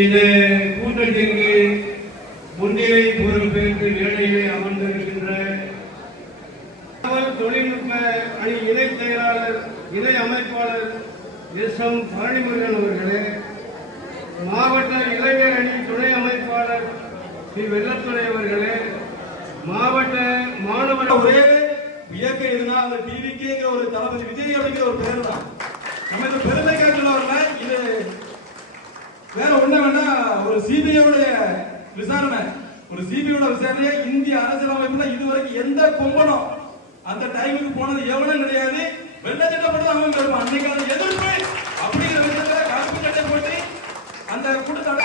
இந்த கூட்டத்திற்கு முன்னிலை பொறுப்பேற்று மேடையிலே அமர்ந்திருக்கின்ற தொழில்நுட்ப அணி இணை செயலாளர் இணை அமைப்பாளர் எஸ்.எம். பழனிமுருகன் அவர்களே, மாவட்ட இளைஞர் அணி துணை அமைப்பாளர் ஸ்ரீ வெள்ளத்துறை அவர்களே, மாவட்ட மாணவர் ஒரே இயக்கம் எதுனா அந்த டிவிக்கேங்கிற ஒரு தளபதி விஜய் அப்படிங்கிற ஒரு பேர் தான். நம்ம இந்த பெருமை காட்டுறவர்கள இது வேற ஒண்ணு வேணா ஒரு சிபிஐடைய விசாரணை, ஒரு சிபிஐயோட விசாரணையை இந்திய அரசியலமைப்புல இதுவரைக்கும் எந்த கும்பனும் அந்த டைமுக்கு போனது எவ்வளவு கிடையாது. வெள்ளச்சட்டப்பட்டு அவங்க இருக்கும் அன்னைக்கு அதை எதிர்ப்பு அப்படிங்கிற விஷயத்துல கருப்பு சட்டை போட்டு அந்த கூட்டத்தோட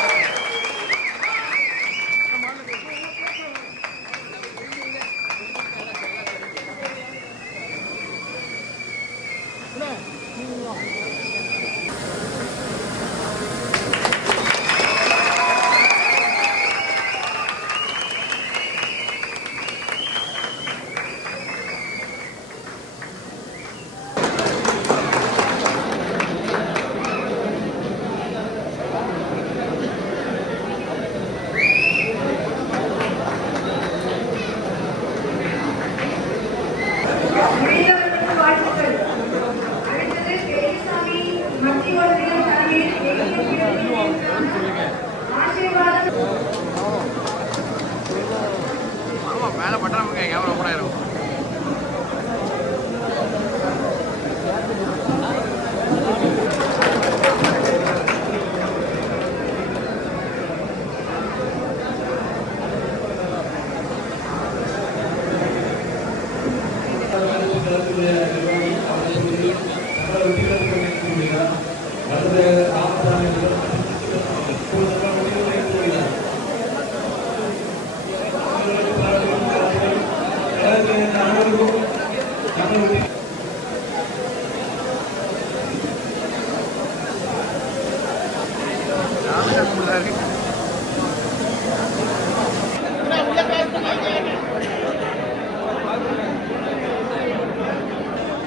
மேல பண்றவங்க கேமரா கூட இருக்கும்.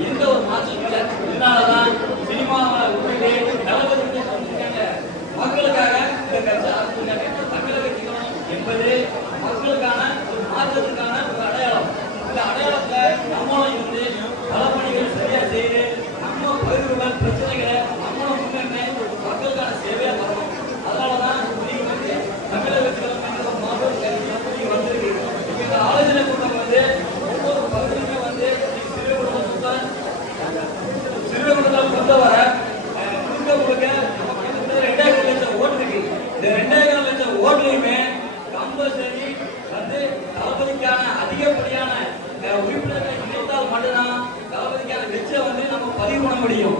எந்த ஒரு மாற்றம் இல்லை. இதனாலதான் சினிமாவை விட்டுட்டு மக்களுக்காக இந்த கட்சி ஆரம்பிச்சிருக்காங்க. தமிழக சினிமா என்பது மக்களுக்கான ஒரு மாற்றத்துக்கான ஒரு அடையாளம். இந்த அடையாளத்தை நம்மளும் இருந்து பல பணிகள் சரியா செய்து நம்ம பகிர்வுகள் பிரச்சனைகளை நம்மளும் முன்னே மக்களுக்கான சேவையா தரணும். அதனாலதான் நீங்க வந்து தமிழக சினிமா மாபெரும் கட்சி வந்திருக்கு. இந்த ஆலோசனை கூட்டம் வந்து ஒவ்வொரு பகுதியுமே வந்து சிறுவர்களை பொறுத்தவரை முழுக்க 2,000 லட்சம் ஓட்டு இருக்கு. இந்த 2,000 லட்சம் ஓட்டுலையுமே கம்பல்சரி வந்து தளபதிக்கான அதிகப்படியான உறுப்பினர்களை இணைத்தால் மட்டும்தான் தளபதிக்கான வெற்றியை வந்து நம்ம பதிவு பண்ண முடியும்.